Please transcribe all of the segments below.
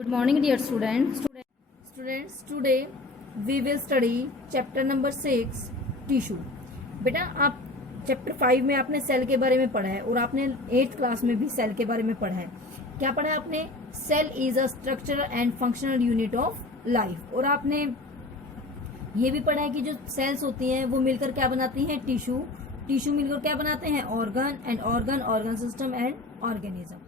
Good morning, dear students, today we will study chapter number 6 tissue. बेटा आप chapter 5 में आपने सेल के बारे में पढ़ा है और आपने 8th क्लास में भी सेल के बारे में पढ़ा है। क्या पढ़ा है आपने? Cell is a structural and functional unit of life. और आपने ये भी पढ़ा है कि जो सेल्स होती हैं वो मिलकर क्या बनाती हैं? टिश्यू। टिश्यू मिलकर क्या बनाते हैं? Organ and organ system and organism.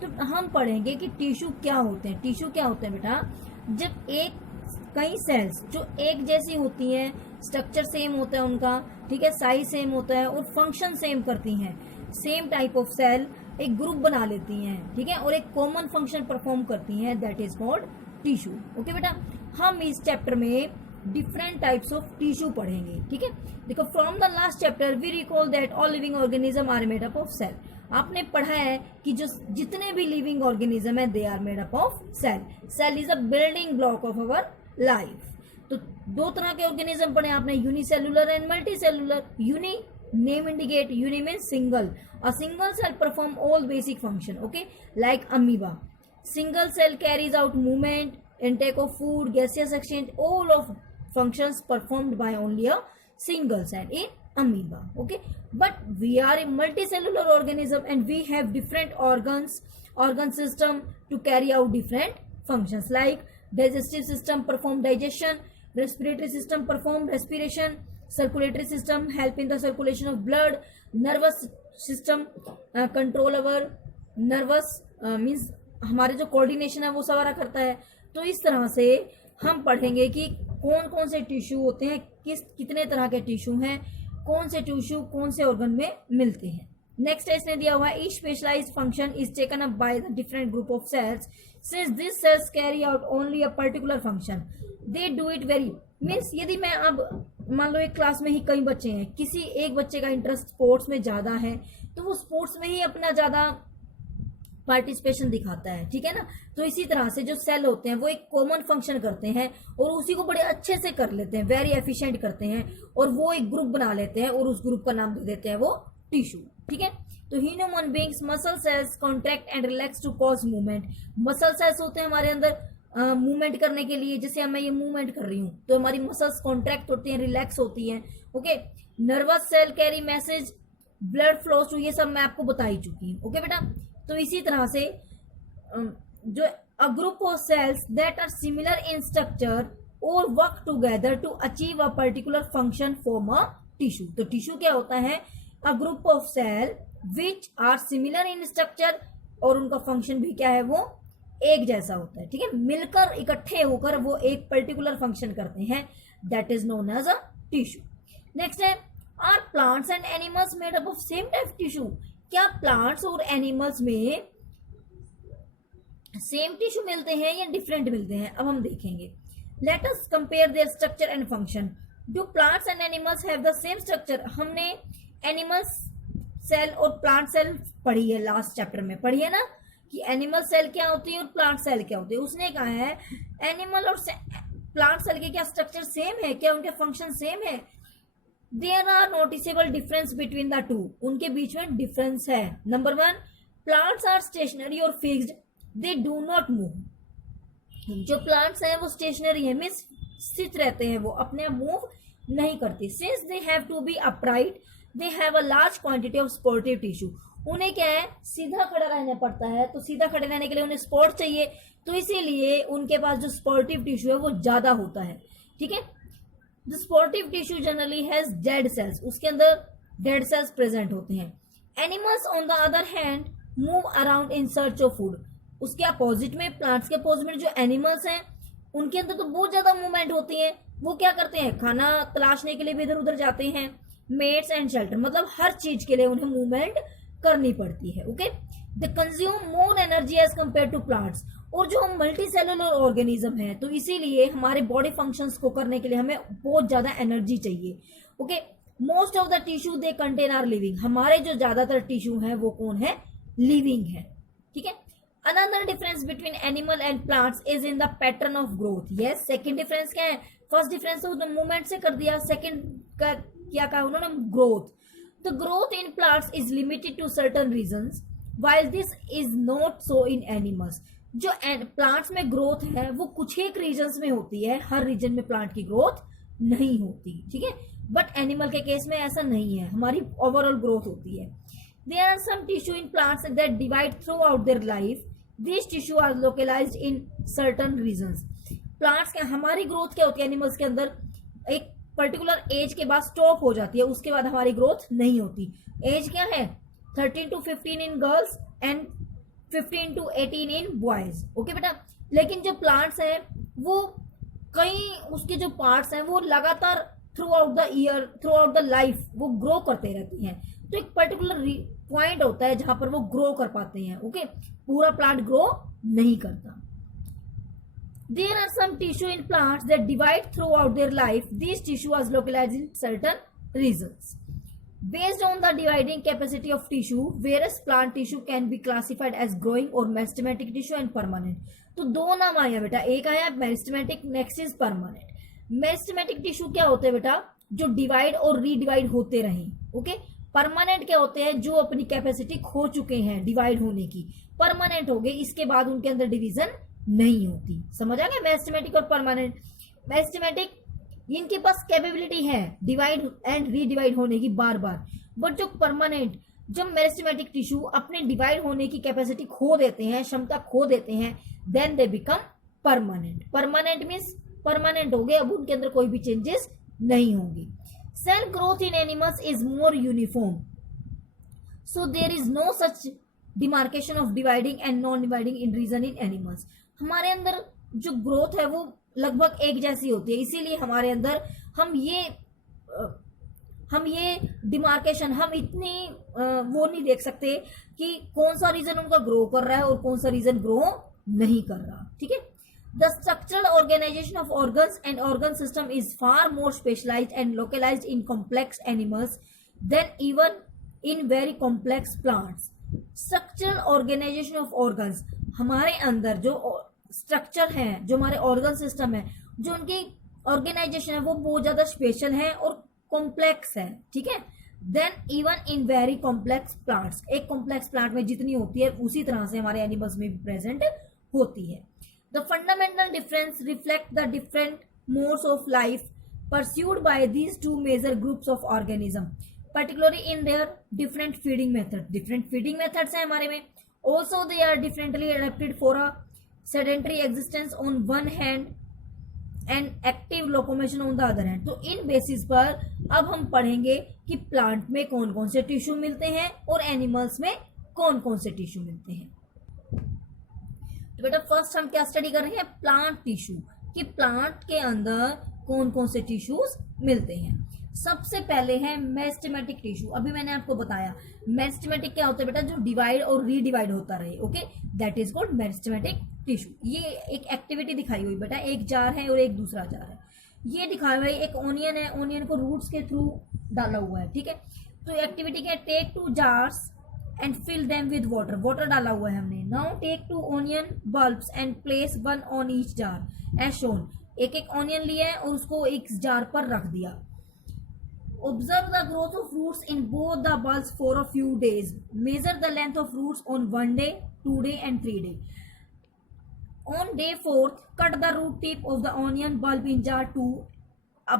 तो हम पढ़ेंगे कि टिश्यू क्या होते हैं। टिश्यू क्या होते हैं बेटा? जब कई सेल्स जो एक जैसी होती हैं, स्ट्रक्चर सेम होता है उनका, ठीक है, साइज सेम होता है और फंक्शन सेम करती हैं, सेम टाइप ऑफ सेल एक ग्रुप बना लेती हैं, ठीक है, और एक कॉमन फंक्शन परफॉर्म करती हैं, that is called tissue. Okay बेटा, हम इस चैप्टर में डिफरेंट टाइप्स ऑफ टिश्यू पढ़ेंगे, ठीक है। देखो, from the last chapter we recall that all living organism are made up of cell. आपने पढ़ा है कि जो जितने भी लिविंग ऑर्गेनिज्म है they are made up of cell. Cell is a building block of our life. तो दो तरह के ऑर्गेनिज्म पढ़े आपने, unicellular and multicellular. Uni name indicate, uni mean single. A single cell perform all basic function, okay, like amoeba. Single cell carries out movement, intake of food, gaseous exchange, all of functions performed by only a single cell in amoeba. Okay, but we are a multicellular organism and we have different organ system to carry out different functions, like digestive system perform digestion, respiratory system perform respiration, circulatory system help in the circulation of blood, nervous system control our nervous means हमारे जो coordination है वो सारा करता है। तो इस तरह से हम पढ़ेंगे कि कौन कौन से टिश्यू होते हैं, कितने तरह के टिश्यू हैं, कौन से टिश्यू कौन से ऑर्गन में मिलते हैं। नेक्स्ट इसने दिया हुआ है, each specialised function is taken up by the different group of cells since this cells carry out only a particular function they do it very means. यदि मैं अब मान लो एक क्लास में ही कई बच्चे हैं, किसी एक बच्चे का इंटरेस्ट स्पोर्ट्स में ज्यादा है तो वो स्पोर्ट्स में ही अपना ज्यादा पार्टिसिपेशन दिखाता है, ठीक है ना। तो इसी तरह से जो सेल होते हैं वो एक कॉमन फंक्शन करते हैं और उसी को बड़े अच्छे से कर लेते हैं, वेरी एफिशिएंट करते हैं और वो एक ग्रुप बना लेते हैं और उस ग्रुप का नाम दे देते हैं वो टिश्यू, ठीक है। तो human beings muscle cells contract and relax to cause movement. Muscle cells होते हैं हमारे अंदर मूवमेंट करने के लिए, जैसे मैं ये मूवमेंट कर रही हूँ तो हमारी मसल्स कॉन्ट्रैक्ट होती हैं, रिलैक्स होती हैं, okay. Nervous cell carry message, blood flow to, ये सब मैं आपको बता ही चुकी हूँ, ओके बेटा। तो इसी तरह से जो a group of cells that are similar in structure और work together to achieve a particular function form a tissue. तो टिश्यू क्या होता है? A group of cell which are similar in structure और उनका फंक्शन भी क्या है? वो एक जैसा होता है, ठीक है, मिलकर इकट्ठे होकर वो एक पर्टिकुलर फंक्शन करते हैं, that is known as a tissue. Next है, are plants and animals made up of same type tissue. क्या प्लांट्स और एनिमल्स में सेम टिश्यू मिलते हैं या डिफरेंट मिलते हैं? अब हम देखेंगे। Let us compare their structure and function. Do plants and animals have the same structure? हमने एनिमल्स सेल और प्लांट सेल पढ़ी है, लास्ट चैप्टर में पढ़ी है ना, कि एनिमल सेल क्या होती है और प्लांट सेल क्या होती है। उसने कहा है एनिमल और प्लांट सेल के क्या स्ट्रक्चर सेम है, क्या उनके फंक्शन सेम है? There are noticeable difference between the two. उनके बीच में डिफरेंस है। नंबर 1, प्लांट्स आर स्टेशनरी और fixed, they do not move. जो प्लांट्स हैं वो स्टेशनरी है, मीन्स स्थित रहते हैं, वो अपने आप मूव नहीं करते। Since they have to be upright they have a large quantity of sportive tissue. उन्हें क्या है? सीधा खड़ा रहना पड़ता है, तो सीधा खड़े रहने के लिए उन्हें सपोर्ट चाहिए, तो इसीलिए उनके पास जो स्पोर्टिव टिश्यू है वो ज्यादा होता है, ठीक है। The sportive tissue generally has dead cells, उसके अंदर dead cells present होते हैं। Animals on the other hand move around in search of food। उसके अपोजिट में, प्लांट्स के अपोजिट में जो एनिमल्स हैं उनके अंदर तो बहुत ज्यादा मूवमेंट होती है। वो क्या करते हैं? खाना तलाशने के लिए भी इधर उधर जाते हैं। मेट्स एंड शेल्टर, मतलब हर चीज के लिए उन्हें मूवमेंट करनी पड़ती है, okay. They consume more energy as compare to plants. और जो हम मल्टी सेलुलर ऑर्गेनिज्म है तो इसीलिए हमारे बॉडी फंक्शंस को करने के लिए हमें बहुत ज्यादा एनर्जी चाहिए, okay. Most of the tissue they contain are living. हमारे जो ज्यादातर टिश्यू है वो कौन है? लिविंग है, ठीक है। Another difference between animal and plants is in the pattern of growth. Yes, second difference क्या है? फर्स्ट डिफरेंस तो मूवमेंट से कर दिया, सेकेंड का क्या कहा उन्होंने? Growth. The growth in plants is limited to certain regions while this is not so in animals। जो प्लांट्स में ग्रोथ है वो कुछ एक रीजन्स में होती है, हर रीजन में प्लांट की ग्रोथ नहीं होती, ठीक है। बट एनिमल के केस में ऐसा नहीं है, हमारी ओवरऑल ग्रोथ होती है। There are some tissue in plants that divide throughout their life, this tissue are localised in certain regions. Plants के हमारी ग्रोथ क्या होती है एनिमल्स के अंदर, एक पर्टिकुलर एज के बाद स्टॉप हो जाती है, उसके बाद हमारी ग्रोथ नहीं होती। एज क्या है 13 to 15 in girls and 15 to 18 in boys, okay बेटा। लेकिन जो प्लांट्स है वो कई उसके जो पार्ट्स हैं वो लगातार through out the year, through out the life वो ग्रो करते रहती हैं। तो एक पर्टिकुलर पॉइंट होता है जहां पर वो ग्रो कर पाते हैं, ओके। पूरा प्लांट ग्रो नहीं करता। There are some tissue in plants that divide throughout their life. These tissue is localized in certain regions. Based on the dividing capacity of tissue, various plant tissue can be classified as growing or meristematic tissue and permanent. तो दो नाम आया बेटा, एक आया meristematic, next is permanent. Meristematic tissue क्या होते हैं बेटा, जो डिवाइड और रीडिवाइड होते रहें, ओके। परमानेंट क्या होते हैं, जो अपनी कैपेसिटी खो चुके हैं डिवाइड होने की, परमानेंट हो गए, इसके बाद उनके अंदर डिवीजन नहीं होती। समझ आ गया मेरिस्टेमेटिक और परमानेंट। मेरिस्टेमेटिक इनके पास कैपेबिलिटी है डिवाइड एंड रीडिवाइड होने की बार बार, बट जो परमानेंट, जब मेरिस्टेमेटिक टिश्यू अपने डिवाइड होने की कैपेसिटी खो देते हैं, क्षमता खो देते हैं, then they become permanent. Permanent means permanent हो गए, अब उनके अंदर कोई भी चेंजेस नहीं होंगे। Cell growth in animals is more uniform, so there is no such demarcation of dividing and non dividing in region in animals. हमारे अंदर जो ग्रोथ है वो लगभग एक जैसी होती है, इसीलिए हमारे अंदर हम ये डिमार्केशन, हम इतनी वो नहीं देख सकते कि कौन सा रीजन उनका ग्रो कर रहा है और कौन सा रीजन ग्रो नहीं कर रहा, ठीक है। The structural organisation of organs and organ system is far more specialised and localised in complex animals than even in very complex plants. Structural organisation of organs, हमारे अंदर जो स्ट्रक्चर है, जो हमारे ऑर्गन सिस्टम है, जो उनकी ऑर्गेनाइजेशन है वो बहुत ज्यादा स्पेशल है और कॉम्प्लेक्स है, ठीक है। Than even in very complex plants, एक कॉम्प्लेक्स प्लांट में जितनी होती है उसी तरह से हमारे एनिमल्स में भी प्रेजेंट होती है। The fundamental difference reflect the different modes of life pursued by these two major groups of organism, particularly in their different feeding method. Different feeding methods हैं हमारे में। Also they are differently adapted for a sedentary existence on one hand and active locomotion on the other hand. तो इन basis पर अब हम पढ़ेंगे कि plant में कौन कौन से टिश्यू मिलते हैं और एनिमल्स में कौन कौन से टिश्यू मिलते हैं। तो बेटा फर्स्ट हम क्या स्टडी कर रहे हैं, प्लांट टिश्यू, कि प्लांट के अंदर कौन कौन से टिश्यूज मिलते हैं। सबसे पहले है मेरिस्टेमेटिक टिश्यू। अभी मैंने आपको बताया मेरिस्टेमेटिक क्या होता है बेटा, जो डिवाइड और रीडिवाइड होता रहे, okay, that is called meristematic tissue. ये एक एक्टिविटी दिखाई हुई बेटा, एक जार है और एक दूसरा जार है, ये दिखाया हुआ है, एक ऑनियन है, ऑनियन को रूट्स के थ्रू डाला हुआ है, ठीक है। तो एक्टिविटी क्या है, take 2 jars and fill them with water, water डाला हुआ है हमने। Now take 2 onion bulbs and place 1 on each jar as shown, एक एक ऑनियन लिया है और उसको एक जार पर रख दिया। Observe the growth of roots in both the bulbs for a few days. Measure the length of roots on 1 day, 2 day and 3 day. On day 4th, cut the root tip of the onion bulb in jar 2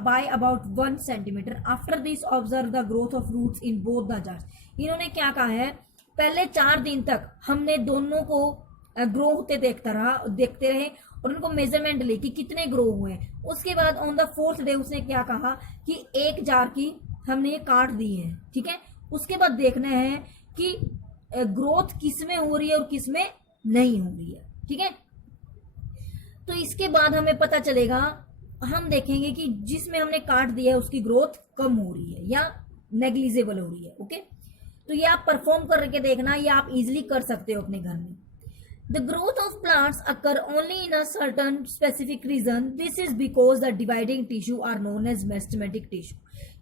by about 1 centimeter. After this, observe the growth of roots in both the jars. इन्होंने क्या कहा है, पहले 4 दिन तक हमने दोनों को ग्रो होते देखते रहे और उनको मेजरमेंट ली कि कितने ग्रो हुए। उसके बाद ऑन द 4th डे उसने क्या कहा कि एक जार की हमने ये काट दी है, ठीक है। उसके बाद देखना है कि ग्रोथ किस में हो रही है और किस में नहीं हो रही है, ठीक है। तो इसके बाद हमें पता चलेगा, हम देखेंगे कि जिसमें हमने काट दिया है उसकी ग्रोथ कम हो रही है या नेग्लिजिबल हो रही है, ओके। तो ये आप परफॉर्म करके देखना, ये आप इजिली कर सकते हो अपने घर में। The growth of plants occur only in a certain specific region. This is because the dividing tissue are known as meristematic tissue.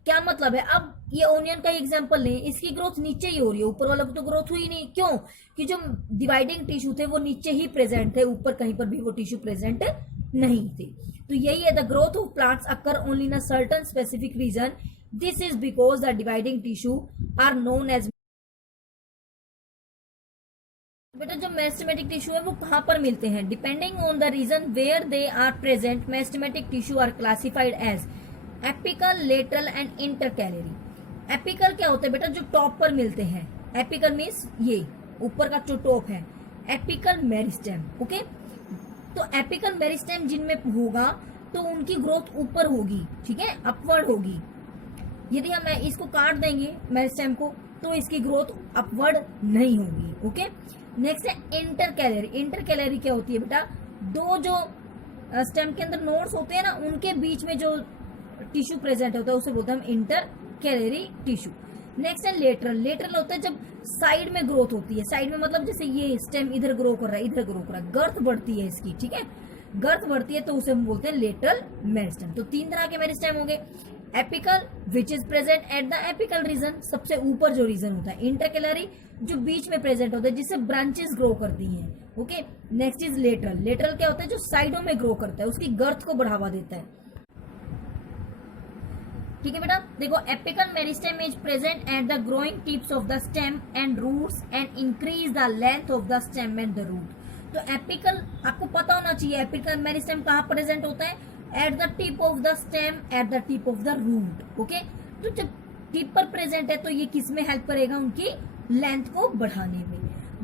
क्या मतलब है, अब ये ओनियन का एग्जांपल लें, इसकी ग्रोथ नीचे ही हो रही है, ऊपर वाला तो ग्रोथ हुई नहीं, क्यों, कि जो डिवाइडिंग टिश्यू थे वो नीचे ही प्रेजेंट थे, ऊपर कहीं पर भी वो टिश्यू प्रेजेंट नहीं थे। तो यही है, the growth of plants occur only in a certain specific region, this is because the dividing tissue are known as बेटा जो मेरिस्टेमेटिक टिश्यू है वो कहाँ पर मिलते हैं? Depending on the region where they are present, meristematic tissue are classified as apical, lateral and intercalary. Apical क्या होता है बेटा? जो टॉप पर मिलते हैं। एपिकल मीन्स ये ऊपर का जो टॉप है, एपिकल मेरिस्टेम। ओके, तो एपिकल मेरिस्टेम जिनमें होगा तो उनकी ग्रोथ ऊपर होगी, ठीक है, अपवर्ड होगी। यदि हम इसको काट देंगे मेरिस्टेम को तो इसकी ग्रोथ अपवर्ड नहीं होगी। ओके, नेक्स्ट है इंटरकैलरी। इंटरकैलरी क्या होती है बेटा? दो जो स्टेम के अंदर नोड्स होते हैं ना, उनके बीच में जो टिश्यू प्रेजेंट होता है उसे बोलते हैं हम इंटरकैलरी टिश्यू। नेक्स्ट है लेटरल। लेटरल होता है जब साइड में ग्रोथ होती है। साइड में मतलब जैसे ये स्टेम इधर ग्रो कर रहा है, इधर ग्रो कर रहा है, गर्थ बढ़ती है इसकी, ठीक है, गर्थ बढ़ती है तो उसे हम बोलते हैं लेटरल मेरिस्टेम। तो तीन तरह के मेरिस्टेम हो गए। Apical which is present at the apical region, सबसे ऊपर जो रीजन होता है। इंटरकैलरी जो बीच में प्रेजेंट होता है जिससे ब्रांचेस ग्रो करती हैं। Okay, next is lateral. Lateral क्या होता है? जो साइडों में ग्रो करता है, उसकी गर्थ को बढ़ावा देता है। ठीक है बेटा, देखो apical meristem is present at the growing tips of the stem and roots and increase the length of the stem and the root. तो एपिकल आपको पता होना चाहिए, एपिकल मेरिस्टेम कहाँ प्रेजेंट होता है? At the tip of the stem, at the tip of the root. Okay, तो जब टिप पर प्रेजेंट है तो ये किस में हेल्प करेगा? उनकी लेंथ को बढ़ाने में।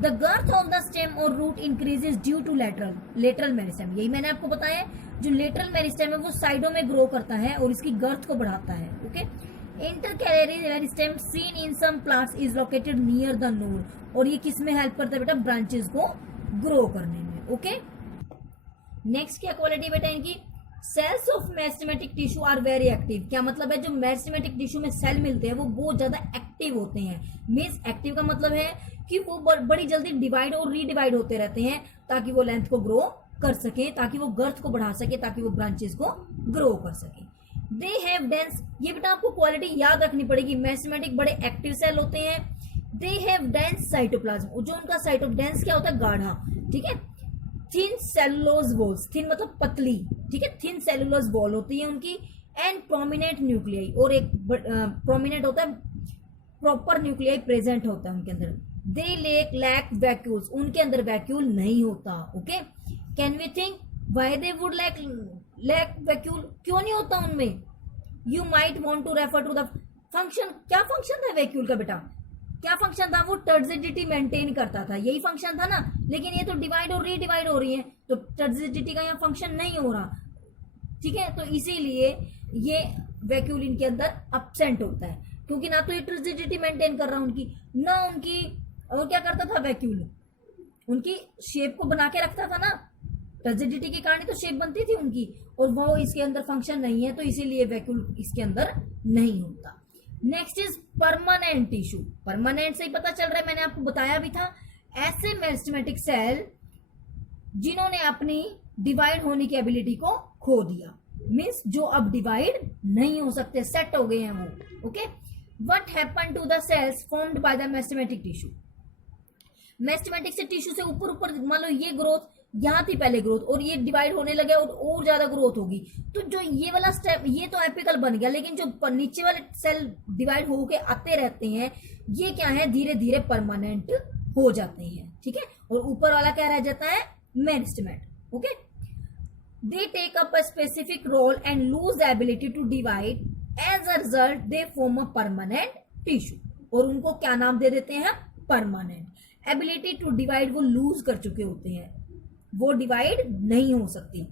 The girth of the stem और root increases due to lateral meristem. यही मैंने आपको बताया, जो लेटरल मेरिस्टेम है वो साइडों में ग्रो करता है और इसकी गर्थ को बढ़ाता है। Okay, intercalary meristem seen in some plants is located near the node, और ये किस में हेल्प करता है बेटा? ब्रांचेस को ग्रो करने में। ओके, नेक्स्ट क्या क्वालिटी बेटा इनकी? Cells of meristematic tissue are very active. क्या मतलब है? जो मेरिस्टेमेटिक टिश्यू में सेल मिलते हैं वो बहुत ज्यादा एक्टिव होते हैं। मीन्स एक्टिव का मतलब है कि वो बड़ी जल्दी डिवाइड और रीडिवाइड होते रहते हैं ताकि वो लेंथ को ग्रो कर सके, ताकि वो गर्थ को बढ़ा सके, ताकि वो ब्रांचेस को ग्रो कर सके। दे हैव डेंस, ये बेटा आपको क्वालिटी याद रखनी पड़ेगी। मेरिस्टेमेटिक बड़े एक्टिव सेल होते हैं। दे हैव डेंस साइटोप्लाज्म, जो उनका डेंस क्या होता है? गाढ़ा, ठीक है। थिन सेलुलोज वॉल्स, थिन मतलब पतली, ठीक है, थिन सेलुलोज वॉल होती है उनकी। एंड प्रोमिनेंट न्यूक्लियाई, और एक प्रोमिनेंट होता है, प्रॉपर न्यूक्लियाई प्रेजेंट होता है उनके अंदर। दे लैक वैक्यूल्स, उनके अंदर वैक्यूल नहीं होता। Okay, can we think why they would lack vacuole? क्यों नहीं होता उनमें? You might want to refer to the function. क्या फंक्शन था वैक्यूल का बेटा? क्या फंक्शन था? वो टर्जिडिटी मेंटेन करता था, यही फंक्शन था ना। लेकिन ये तो डिवाइड और रीडिवाइड हो रही है तो टर्जिडिटी का यहाँ फंक्शन नहीं हो रहा, ठीक है। तो इसीलिए ये वैक्यूल इनके अंदर एब्सेंट होता है, क्योंकि ना तो ये टर्जिडिटी मेंटेन कर रहा उनकी, ना उनकी, और क्या करता था वैक्यूल? उनकी शेप को बना के रखता था ना, टर्जिडिटी के कारण तो शेप बनती थी उनकी, और वो इसके अंदर फंक्शन नहीं है तो इसीलिए वैक्यूल इसके अंदर नहीं होता। Next is permanent tissue. Permanent से ही पता चल रहा है, मैंने आपको बताया भी था, ऐसे मेरिस्टेमेटिक सेल जिन्होंने अपनी डिवाइड होने की एबिलिटी को खो दिया, मीन्स जो अब डिवाइड नहीं हो सकते, सेट हो गए हैं वो। Okay, what happened to the cells formed by the meristematic tissue? Meristematic से टिश्यू से ऊपर ऊपर, मान लो ये ग्रोथ यहाँ थी पहले ग्रोथ, और ये डिवाइड होने लगे और ज्यादा ग्रोथ होगी, तो जो ये वाला स्टेप, ये तो एपिकल बन गया, लेकिन जो नीचे वाले सेल डिवाइड होके आते रहते हैं ये क्या है? धीरे धीरे परमानेंट हो जाते हैं, ठीक है। और ऊपर वाला क्या रह जाता है? Meristematic. Okay, they take up a specific role and lose the ability to divide, as a result they form a permanent tissue. और उनको क्या नाम दे देते हैं? परमानेंट। एबिलिटी टू डिवाइड वो लूज कर चुके होते हैं, वो डिवाइड नहीं हो सकती।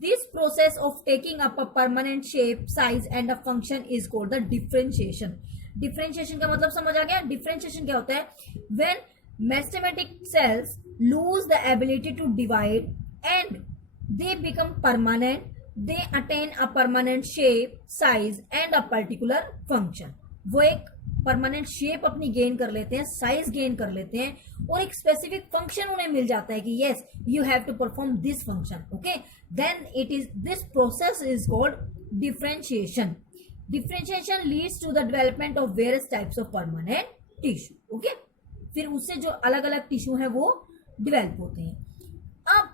This process of taking up a permanent shape, size and a function is called the differentiation. Differentiation का मतलब समझ आ गया? डिफरेंशिएशन क्या होता है? When meristematic cells lose the ability to divide and they become permanent, they attain a permanent shape, size and a particular function. वो एक परमानेंट शेप अपनी गेन कर लेते हैं, साइज गेन कर लेते हैं, और एक स्पेसिफिक फंक्शन उन्हें मिल जाता है कि yes you have to perform this function. Okay, then it is, this process is called differentiation. Differentiation leads to the development of various types of permanent tissue. Okay, फिर उससे जो अलग अलग टिश्यू है वो डेवलप होते हैं। अब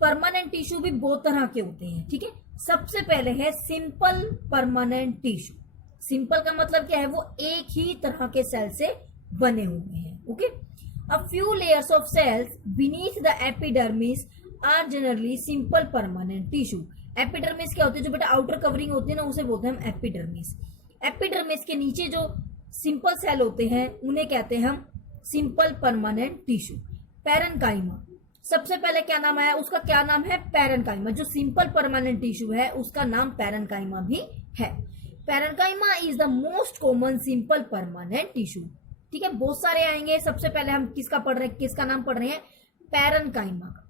परमानेंट टिश्यू भी बहुत तरह के होते हैं, ठीक है। सबसे पहले है सिंपल परमानेंट टिश्यू। सिंपल का मतलब क्या है? वो एक ही तरह के सेल से बने हुए हैं। Okay, A few layers of cells beneath the epidermis are generally simple permanent tissue. Epidermis क्या होती है, जो बेटा आउटर कवरिंग होती है ना, उसे बोलते हैं हम एपिडर्मिस. एपिडर्मिस के नीचे जो सिंपल सेल होते हैं उन्हें कहते हैं हम सिंपल परमानेंट टिश्यू. पैरेन्काइमा सबसे पहले क्या नाम आया, उसका क्या नाम है, पैरेन्काइमा. जो सिंपल परमानेंट टिश्यू है उसका नाम पैरेन्काइमा भी है. Parenchyma is the most common simple permanent tissue. ठीक है, बहुत सारे आएंगे. सबसे पहले हम किसका पढ़ रहे हैं, किसका नाम पढ़ रहे हैं, पैरेन्काइमा का.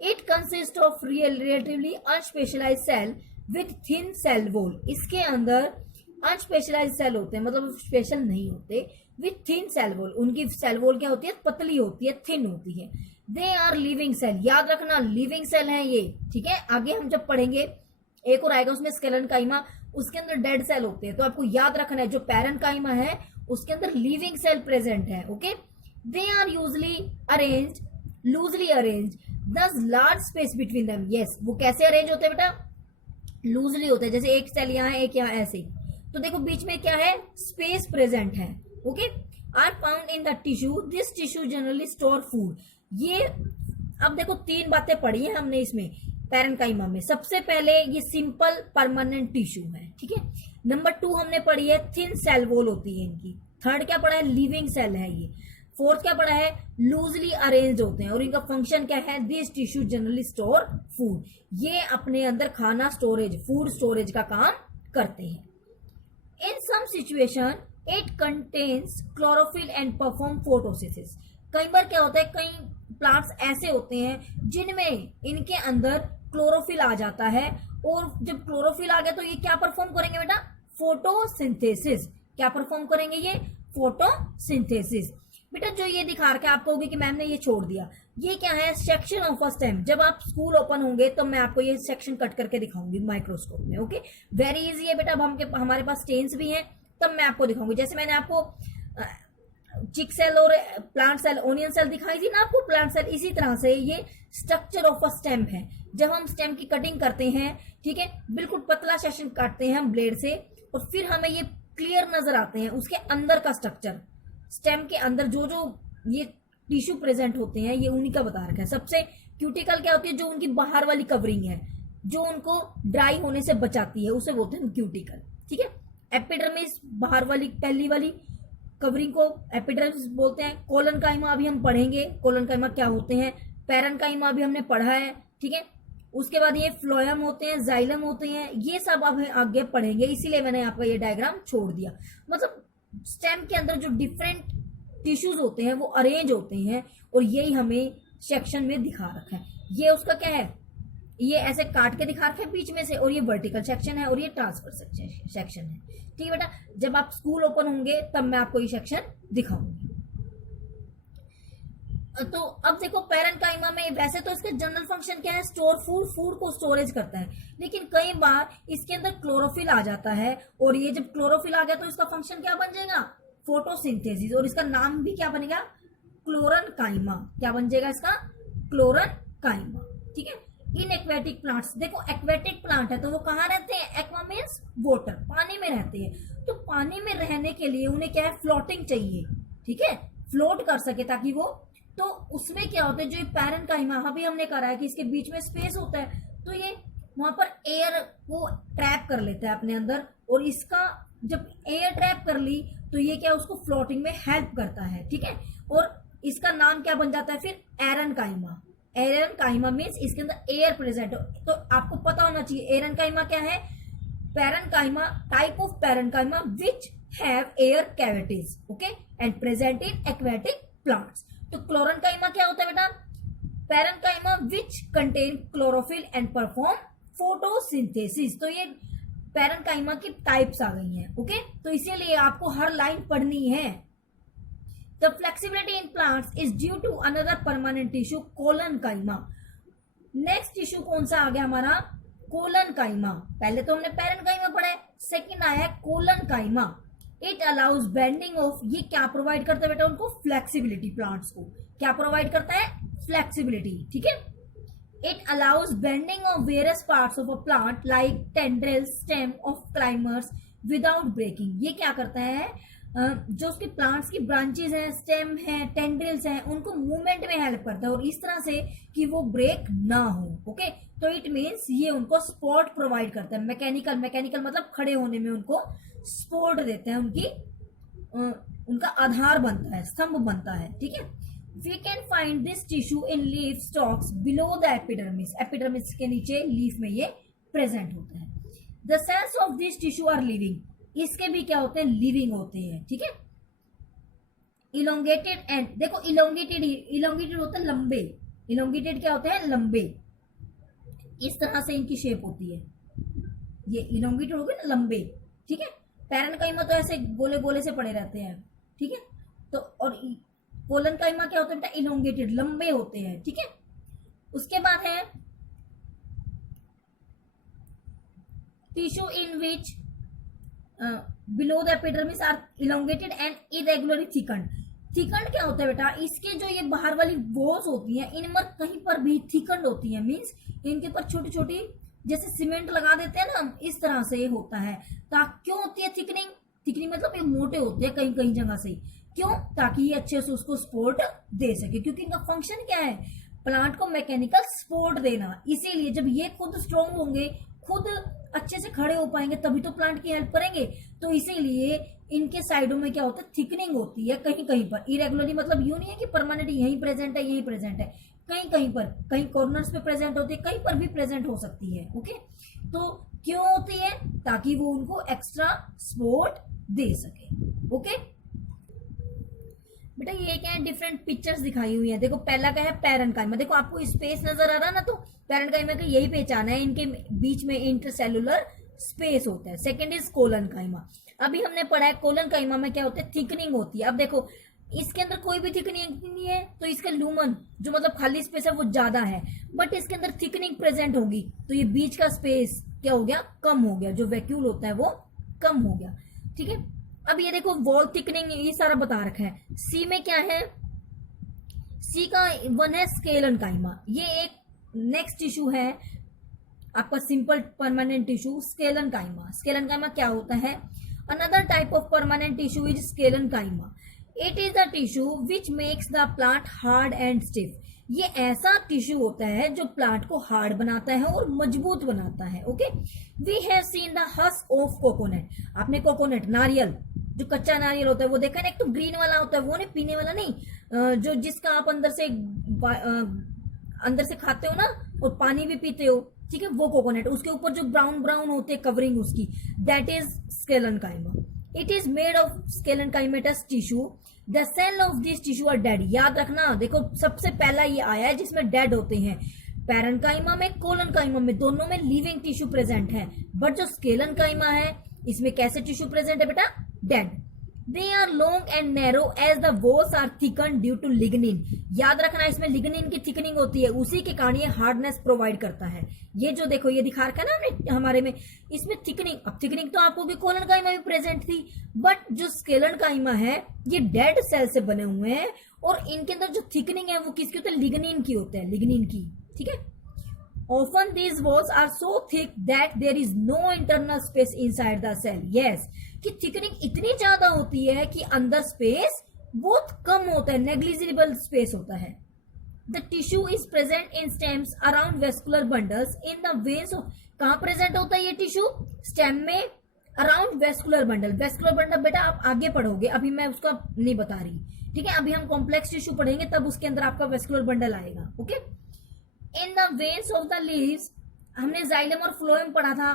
It consist of relatively unspecialized cell with thin cell wall. इसके अंदर अनस्पेशलाइज सेल होते हैं, मतलब स्पेशल नहीं होते. विथ थिन सेल वॉल, उनकी सेल वॉल क्या होती है, पतली होती है, थिन होती है. दे आर लिविंग सेल, याद रखना लिविंग सेल है ये. ठीक है, आगे हम जब पढ़ेंगे एक और आएगा उसमें स्केलेनकाइमा, उसके अंदर डेड सेल होते हैं. तो आपको याद रखना है जो पैरेन्काइमा है उसके अंदर लिविंग सेल प्रेजेंट है. Okay, they are usually arranged, loosely arranged, thus large space between them. Yes, वो कैसे अरेंज होते हैं बेटा, लूजली होते हैं. जैसे एक सेल यहाँ है एक यहाँ ऐसे, तो देखो बीच में क्या है, स्पेस प्रेजेंट है. Okay, are found in the tissue. This tissue generally store food. ये अब देखो तीन बातें पढ़ी है हमने इसमें पैरेन्काइमा में. सबसे पहले ये सिंपल परमानेंट टिश्यू है. ठीक है, नंबर 2 हमने पढ़ी है थिन सेल वॉल होती है इनकी. थर्ड क्या पढ़ा है, लिविंग सेल है ये. फोर्थ क्या पढ़ा है, लूजली अरेंज होते हैं. और इनका फंक्शन क्या है, this tissue generally store food. ये अपने अंदर खाना स्टोरेज, फूड स्टोरेज का काम करते हैं. In some situation it contains chlorophyll and perform photosynthesis. कई बार क्या होता है, कई प्लांट्स ऐसे होते हैं जिनमें इनके अंदर क्लोरोफिल आ जाता है. और जब क्लोरोफिल आ गया तो ये क्या परफॉर्म करेंगे बेटा, फोटोसिंथेसिस. क्या परफॉर्म करेंगे ये, फोटोसिंथेसिस. बेटा जो ये दिखा रखा है आप कहोगे कि मैम ने ये छोड़ दिया, ये क्या है, सेक्शन ऑफ अ स्टेम. जब आप स्कूल ओपन होंगे तो मैं आपको ये सेक्शन कट करके दिखाऊंगी माइक्रोस्कोप में. ओके, वेरी इजी है बेटा. अब हमारे पास स्टेन्स भी हैं, तब मैं आपको दिखाऊंगी. जैसे मैंने आपको चिक सेल और प्लांट सेल, ओनियन सेल दिखाई थी ना आपको, प्लांट सेल, इसी तरह से ये स्ट्रक्चर ऑफ अ स्टेम है. जब हम स्टेम की कटिंग करते हैं, ठीक है, बिल्कुल पतला सेक्शन काटते हैं हम ब्लेड से, और फिर हमें ये क्लियर नजर आते हैं उसके अंदर का स्ट्रक्चर. स्टेम के अंदर जो जो ये टिश्यू प्रेजेंट होते हैं ये उन्हीं का बता रखा है. सबसे क्यूटिकल क्या होती है, जो उनकी बाहर वाली कवरिंग है जो उनको ड्राई होने से बचाती है, उसे बोलते हैं क्यूटिकल. ठीक है, एपिडर्मिस बाहर वाली पहली वाली कवरिंग को एपिडर्मिस बोलते हैं. कोलनकाइमा अभी हम पढ़ेंगे, कोलनकाइमा क्या होते हैं. पैरेन्काइमा अभी हमने पढ़ा है. ठीक है, उसके बाद ये फ्लोएम होते हैं, जाइलम होते हैं, ये सब अब आगे पढ़ेंगे. इसीलिए मैंने आपका ये डायग्राम छोड़ दिया. मतलब स्टेम के अंदर जो डिफरेंट टिश्यूज होते हैं वो अरेंज होते हैं, और यही हमें सेक्शन में दिखा रखा है. ये उसका क्या है, ये ऐसे काट के दिखा रखा है बीच में से, और ये वर्टिकल सेक्शन है और ये ट्रांसफर सेक्शन है. ठीक है बेटा, जब आप स्कूल ओपन होंगे तब मैं आपको ये सेक्शन दिखाऊंगी. तो अब देखो पैरेन्काइमा में वैसे तो इसका जनरल फंक्शन क्या है, स्टोर फूड, फूड को स्टोरेज करता है. लेकिन कई बार इसके अंदर क्लोरोफिल आ जाता है, और ये जब क्लोरोफिल आ गया तो इसका फंक्शन क्या बन जाएगा, फोटोसिंथेसिस. और इसका नाम भी क्या बनेगा, क्लोरनकाइमा. क्या बन जाएगा इसका, क्लोरनकाइमा. ठीक है, इन एक्वेटिक प्लांट्स, देखो एक्वेटिक प्लांट है तो वो कहाँ रहते हैं, एक्वा मीन्स वाटर, पानी में रहते हैं. तो पानी में रहने के लिए उन्हें क्या है, फ्लोटिंग चाहिए. ठीक है, फ्लोट कर सके ताकि वो, तो उसमें क्या होता है, जो पैरेन्काइमा अभी हमने करा है कि इसके बीच में स्पेस होता है, तो ये वहां पर एयर को ट्रैप कर लेता है अपने अंदर. और इसका जब एयर ट्रैप कर ली तो ये क्या, उसको फ्लोटिंग में हेल्प करता है. ठीक है, और इसका नाम क्या बन जाता है फिर, एरेन्काइमा. एरेन्काइमा मीन्स इसके अंदर एयर प्रेजेंट हो. तो आपको पता होना चाहिए एरेन्काइमा क्या है, parenchyma, type of parenchyma which have air cavities. Okay, and present in aquatic plants. तो क्लोरनकाइमा क्या होता है बेटा, parenchyma which contain chlorophyll and perform photosynthesis. तो ये पैरेन्काइमा की टाइप्स आ गई हैं. ओके, तो इसीलिए आपको हर लाइन पढ़नी है. The flexibility in plants is due to another permanent tissue, collenchyma. Next tissue कौन सा आ गया हमारा, कोलनकाइमा. पहले तो हमने पैरेन्काइमा पढ़ा है, सेकंड आया है collenchyma. It allows bending of, ये क्या प्रोवाइड करता है बेटा उनको, फ्लेक्सिबिलिटी. प्लांट्स को क्या प्रोवाइड करता है, फ्लेक्सिबिलिटी. ठीक है, it allows bending of various parts of a plant like tendrils, stem of climbers without breaking. ये क्या करता है, जो उसके प्लांट्स की ब्रांचेस हैं, स्टेम है, टेंड्रिल्स हैं, उनको मूवमेंट में हेल्प करता है और इस तरह से कि वो ब्रेक ना हो। ओके, तो इट मीन्स ये उनको सपोर्ट प्रोवाइड करता है। मैकेनिकल मतलब खड़े होने में उनको सपोर्ट देते हैं, उनका आधार बनता है, स्तंभ बनता है। ठीक है, we can find this tissue in leaf stalks below the epidermis. Epidermis के नीचे लीफ में ये प्रेजेंट होता है। The cells of this tissue are living. इसके भी क्या होते हैं, लिविंग होते हैं। ठीक है, इलोंगेटेड एंड, देखो इलोंगेटेड होते हैं लंबे, इलोंगेटेड क्या होते हैं, लंबे। इस तरह से इनकी शेप होती है, ये इलोंगेटेड हो गए ना, लंबे। ठीक है, पैरेन्काइमा तो ऐसे गोले गोले से पड़े रहते हैं। ठीक है, तो और कोलनकाइमा क्या होता है बेटा, इलोंगेटेड, लंबे होते हैं। ठीक है, उसके बाद है tissue in which below the epidermis are elongated and irregularly thickened. Thickened क्या होता है बेटा, इसके जो ये बाहर वाली वॉल्स होती हैं, इनमें कहीं पर भी थिकन्ड होती है, मींस इनके ऊपर छोटी छोटी जैसे सीमेंट लगा देते हैं ना हम, इस तरह से होता है। क्यों होती है थिकनिंग मतलब ये मोटे होते हैं कहीं कहीं जगह से। क्यों, ताकि ये अच्छे से उसको सपोर्ट दे सके, क्योंकि इनका फंक्शन क्या है, प्लांट को मैकेनिकल सपोर्ट देना। इसीलिए जब ये खुद स्ट्रॉन्ग होंगे, खुद अच्छे से खड़े हो पाएंगे, तभी तो प्लांट की हेल्प करेंगे। तो इसीलिए इनके साइडों में क्या होता है, थिकनिंग होती है कहीं कहीं पर। इरेगुलरली मतलब यूं नहीं है कि परमानेंट यहीं प्रेजेंट है, यहीं प्रेजेंट है, कहीं कहीं पर, कहीं कॉर्नर्स पे प्रेजेंट होती है, कहीं पर भी प्रेजेंट हो सकती है। ओके, तो क्यों होती है, ताकि वो उनको एक्स्ट्रा सपोर्ट दे सके। ओके बेटा, ये क्या है, डिफरेंट पिक्चर्स दिखाई हुई है। देखो पहला क्या है, पैरेन्काइमा। देखो आपको स्पेस नजर आ रहा है ना, तो पैरेन्काइमा का यही पहचान है, इनके बीच में इंटरसेलुलर स्पेस होता है। Second is collenchyma. अभी हमने पढ़ा है कोलनकाइमा में क्या होता है, थिकनिंग होती है। अब देखो इसके अंदर कोई भी थिकनिंग नहीं है, तो इसका लूमन जो मतलब खाली स्पेस है वो ज्यादा है, बट इसके अंदर थिकनिंग प्रेजेंट होगी, तो ये बीच का स्पेस क्या हो गया, कम हो गया, जो वैक्यूल होता है वो कम हो गया। ठीक है, अब ये देखो वॉल थिकनिंग, ये सारा बता रखा है। सी में क्या है, सी का वन है स्केलेनकाइमा। ये एक नेक्स्ट टिश्यू है आपका simple permanent tissue, sclerenchyma. Sclerenchyma क्या होता है, another type of permanent tissue is sclerenchyma. It is the tissue which makes the plant hard and stiff. ये ऐसा टिश्यू होता है जो प्लांट को हार्ड बनाता है और मजबूत बनाता है। Okay, we have seen the husk of coconut. आपने कोकोनट, नारियल, जो कच्चा नारियल होता है वो देखा ना, एक तो ग्रीन वाला होता है, वो नहीं पीने वाला नहीं, जो जिसका आप अंदर से खाते हो ना और पानी भी पीते हो। ठीक है, वो कोकोनट, उसके ऊपर जो ब्राउन ब्राउन होते हैं कवरिंग उसकी, that is sclerenchyma. It is made of sclerenchymatous tissue. The cell of this tissue are dead. याद रखना, देखो सबसे पहला ये आया है जिसमें डेड होते हैं। पैरेन्काइमा में, कोलनकाइमा में, दोनों में लिविंग टिश्यू प्रेजेंट है, बट जो स्केलेनकाइमा है इसमें कैसे टिश्यू प्रेजेंट है बेटा, dead. They are long and narrow as the walls are thicken due to lignin. याद रखना, इसमें लिग्निन की थिकनिंग होती है, उसी के कारण ये हार्डनेस प्रोवाइड करता है। ये जो देखो ये दिखा रखा है ना हमने हमारे में, इसमें थिकनिंग, अब थिकनिंग तो आपको कोलनकाइमा में प्रेजेंट थी, बट जो स्केलेनकाइमा है ये डेड सेल से बने हुए हैं और इनके अंदर जो थिकनिंग है वो किसकी होती है, लिग्निन की होते हैं, लिग्निन की। ठीक है, often these walls are so thick that there is no internal space inside the cell. Yes, कि थिकनिंग इतनी ज्यादा होती है कि अंदर स्पेस बहुत कम होता है, नेग्लिजिबल स्पेस होता है। The tissue is present in stems around vascular bundles in the veins. कहाँ प्रेजेंट होता है ये टिश्यू, स्टेम में, around vascular bundle. Vascular bundle बेटा आप आगे पढ़ोगे, अभी मैं उसका नहीं बता रही। ठीक है, अभी हम कॉम्प्लेक्स टिश्यू पढ़ेंगे तब उसके अंदर आपका वेस्कुलर बंडल आएगा। Okay, in the veins of the leaves, हमने जाइलम और फ्लोएम पढ़ा था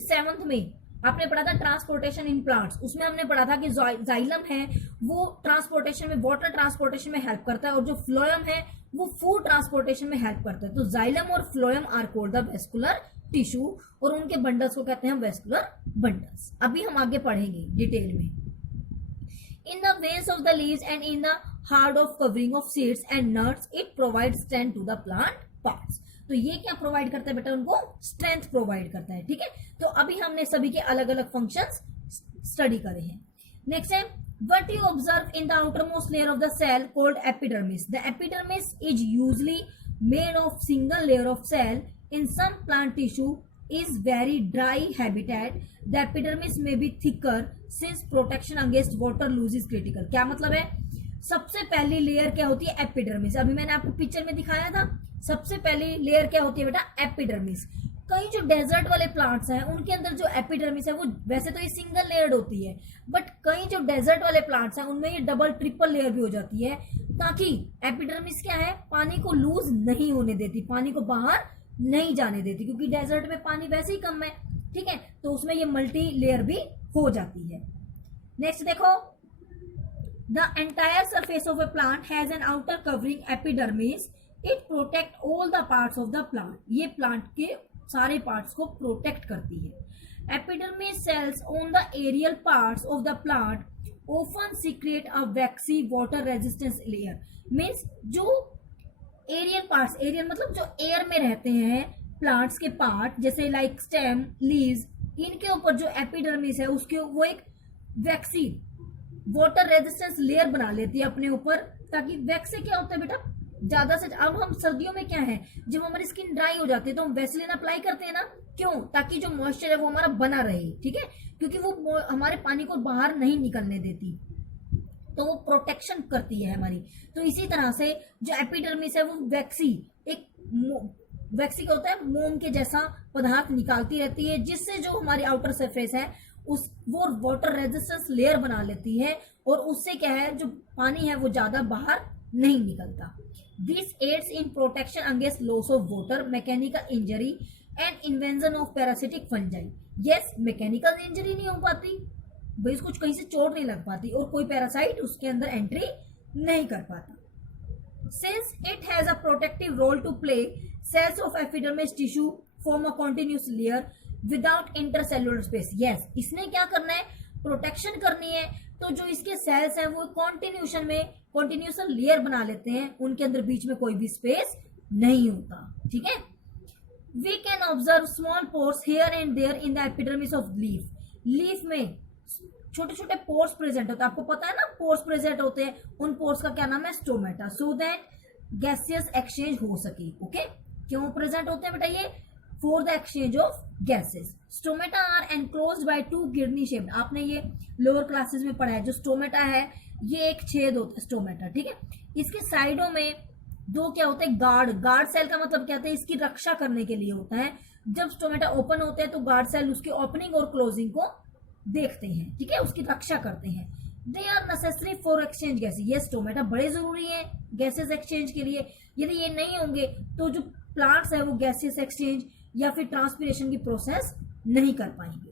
7th में, आपने पढ़ा था ट्रांसपोर्टेशन इन प्लांट्स। उसमें हमने पढ़ा था कि जाइलम है वो ट्रांसपोर्टेशन में, वाटर ट्रांसपोर्टेशन में हेल्प करता है, और जो फ्लोएम है वो फूड ट्रांसपोर्टेशन में हेल्प करता है। तो जाइलम और phloem are called the vascular tissue, और उनके बंडल्स को कहते हैं वेस्कुलर बंडल्स। अभी हम आगे पढ़ेंगे डिटेल में। In the veins of the leaves and in the hard of covering of seeds and nuts, it provides strength to the plant parts. तो ये क्या प्रोवाइड करता है बेटा, उनको स्ट्रेंथ प्रोवाइड करता है। ठीक है, तो अभी हमने सभी के अलग अलग फंक्शंस स्टडी करे हैं। नेक्स्ट है, what you observe in the outermost layer of the cell called epidermis. The epidermis is usually made of single layer of cell. In some plant tissue is very dry habitat. The epidermis may be thicker since protection against water loss is critical. क्या मतलब है? सबसे पहली layer क्या होती है? Epidermis. अभी मैंने आपको पिक्चर में दिखाया था. सबसे पहली लेयर क्या होती है बेटा? एपिडर्मिस. कई जो डेजर्ट वाले प्लांट्स हैं उनके अंदर जो एपिडर्मिस है वो वैसे तो ये सिंगल लेयर्ड होती है, बट कई जो डेजर्ट वाले प्लांट्स हैं उनमें ये डबल ट्रिपल लेयर भी हो जाती है, ताकि एपिडर्मिस क्या है? पानी को लूज नहीं होने देती, पानी को बाहर नहीं जाने देती, क्योंकि डेजर्ट में पानी वैसे ही कम है. ठीक है, तो उसमें ये मल्टी लेयर भी हो जाती है. नेक्स्ट देखो, the entire surface of a plant has an outer covering epidermis. It protect all the parts of the plant. ये प्लांट के सारे पार्ट्स को प्रोटेक्ट करती है. Epidermis cells on the aerial parts of the plant often secrete a waxy water resistance layer. Means जो aerial parts, aerial मतलब जो air में रहते हैं प्लांट्स के पार्ट, जैसे लाइक स्टेम, लीव्स, इनके ऊपर जो एपिडर्मिस है उसके वो एक वैक्सी वाटर रेजिस्टेंस लेयर बना लेती है अपने ऊपर, ताकि वैक्स से क्या होता है बेटा? ज्यादा से अब हम सर्दियों में क्या है, जब हमारी स्किन ड्राई हो जाती है तो हम वैसलीन अप्लाई करते हैं ना. क्यों? ताकि जो मॉइस्चर है वो हमारा बना रहे. ठीक है, क्योंकि वो हमारे पानी को बाहर नहीं निकलने देती, तो वो प्रोटेक्शन करती है हमारी. तो इसी तरह से जो एपिडर्मिस है वो वैक्सी, एक वैक्सी क्या होता है? मोम के जैसा पदार्थ निकालती रहती है, जिससे जो हमारी आउटर सरफेस है उस वो वाटर रेजिस्टेंस लेयर बना लेती है, और उससे क्या है, जो पानी है वो ज्यादा बाहर नहीं निकलता. This aids in protection against loss of water, mechanical injury and invasion of parasitic fungi. Yes, mechanical injury नहीं हो पाती भाई, उसको कहीं से चोट नहीं लग पाती और कोई पैरासाइट उसके अंदर एंट्री नहीं कर पाता. Since it has a protective role to play, cells of epidermis tissue form a continuous layer without intercellular space. Yes, इसने क्या करना है? प्रोटेक्शन करनी है. तो जो इसके सेल्स हैं वो कॉन्टिन्यूशन लेयर बना लेते हैं, उनके अंदर बीच में कोई भी स्पेस नहीं होता. ठीक है, we can observe small pores here and there in the epidermis of leaf. Leaf में छोटे छोटे पोर्स प्रेजेंट होते हैं. आपको पता है ना पोर्स प्रेजेंट होते हैं, उन पोर्स का क्या नाम है? Stomata. So that gaseous exchange हो सके. ओके, क्यों प्रेजेंट होते हैं बेटा? ये for the exchange of gases. Stomata are enclosed by two kidney shaped. आपने ये लोअर क्लासेस में पढ़ा है. जो स्टोमेटा है ये एक छेद होता है स्टोमेटा. ठीक है, इसके साइडों में दो क्या होते हैं? गार्ड सेल का मतलब क्या होता है? इसकी रक्षा करने के लिए होता है. जब स्टोमेटा ओपन होते हैं तो गार्ड सेल उसकी ओपनिंग और क्लोजिंग को देखते हैं. ठीक है, उसकी रक्षा करते हैं. They are necessary for exchange gases. ये स्टोमेटा बड़े जरूरी है गैसेस एक्सचेंज के लिए. यदि ये नहीं होंगे तो जो प्लांट्स है वो गैसेस एक्सचेंज या फिर ट्रांसपिरेशन की प्रोसेस नहीं कर पाएंगे.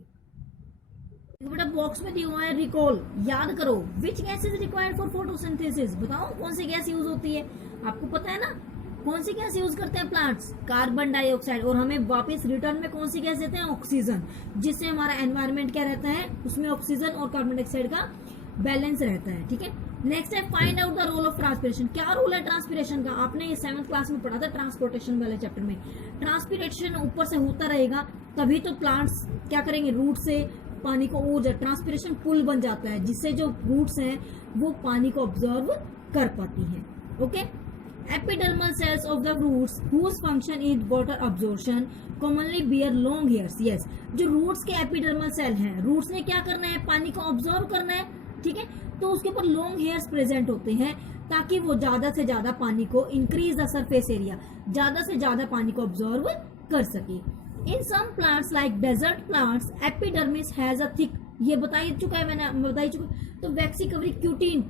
बेटा बॉक्स में दिया हुआ है रिकॉल, याद करो. Which gas is required for photosynthesis. बताओ कौन सी गैस यूज होती है? आपको पता है ना कौन सी गैस यूज करते हैं प्लांट्स? Carbon dioxide. और हमें वापस रिटर्न में कौन सी गैस देते हैं? ऑक्सीजन. जिससे हमारा एनवायरमेंट क्या रहता है? उसमें ऑक्सीजन और कार्बन डाइऑक्साइड का बैलेंस रहता है. ठीक है, नेक्स्ट है find out the role of transpiration. क्या रोल है ट्रांसपिरेशन का? आपने ये 7th क्लास में पढ़ा था ट्रांसपोर्टेशन वाले चैप्टर में. ट्रांसपिरेशन ऊपर से होता रहेगा तभी तो प्लांट्स क्या करेंगे? रूट से पानी को ऊर्जा, ट्रांसपिरेशन पुल बन जाता है, जिससे जो रूट्स हैं वो पानी को ऑब्जर्व कर पाती हैं. Okay, epidermal cells of the roots whose function is water absorption commonly bear long hairs. Yes, जो रूट्स के एपिडर्मल सेल हैं, रूट्स ने क्या करना है? पानी को ऑब्जर्व करना है. ठीक है, तो उसके ऊपर लॉन्ग हेयर्स प्रेजेंट होते हैं ताकि वो ज्यादा से ज्यादा पानी को इंक्रीज द सरफेस एरिया, ज्यादा से ज्यादा पानी को ऑब्जर्व कर सके. In some plants like desert plants epidermis has a thick. ये बता ही चुका है, मैंने बता ही चुका. तो वैक्सी कवरिंग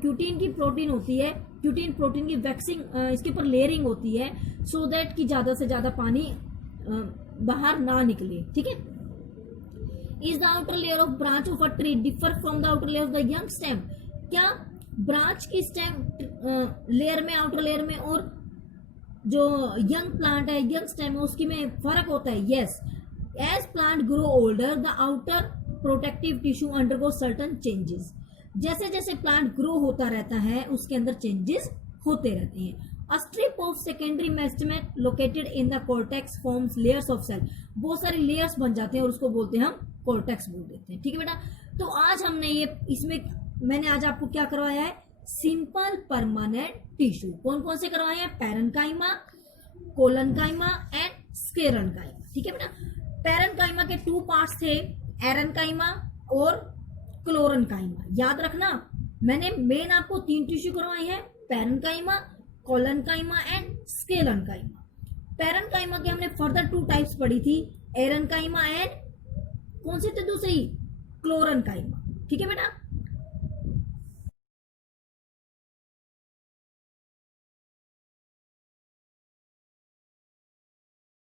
क्यूटीन की प्रोटीन होती है. क्यूटीन प्रोटीन की वैक्सिंग इसके ऊपर लेयरिंग होती है, सो दैट कि ज्यादा से ज्यादा पानी बाहर ना निकले. ठीक है, is the outer layer of branch of a tree differ from the outer layer of the young stem. क्या ब्रांच की स्टेम लेयर में, आउटर लेयर में और जो यंग प्लांट है, यंग स्टेम है, उसकी में फर्क होता है? Yes, as plant grow older the outer protective tissue undergo certain changes. जैसे जैसे प्लांट ग्रो होता रहता है उसके अंदर चेंजेस होते रहते हैं. A strip of secondary meristem located in the cortex forms layers of cell. बहुत सारे लेयर्स बन जाते हैं और उसको बोलते हैं हम कॉर्टेक्स बोल देते हैं. ठीक है बेटा, तो आज हमने ये इसमें मैंने आज आपको क्या करवाया है? Simple permanent tissue. कौन कौन से करवाए हैं? Parenchyma, collenchyma and sclerenchyma. ठीक है बेटा, पैरेन्काइमा के 2 पार्ट्स थे, एरेन्काइमा और क्लोरेन्काइमा। याद रखना, मैंने मेन आपको 3 टिश्यू करवाए हैं, पैरेन्काइमा, कोलेन्काइमा एंड स्केलेन्काइमा। पैरेन्काइमा के हमने फर्दर 2 टाइप्स पढ़ी थी, एरेन्काइमा एंड कौन सी थी दूसरी, क्लोरेन्काइमा। ठीक है बेटा,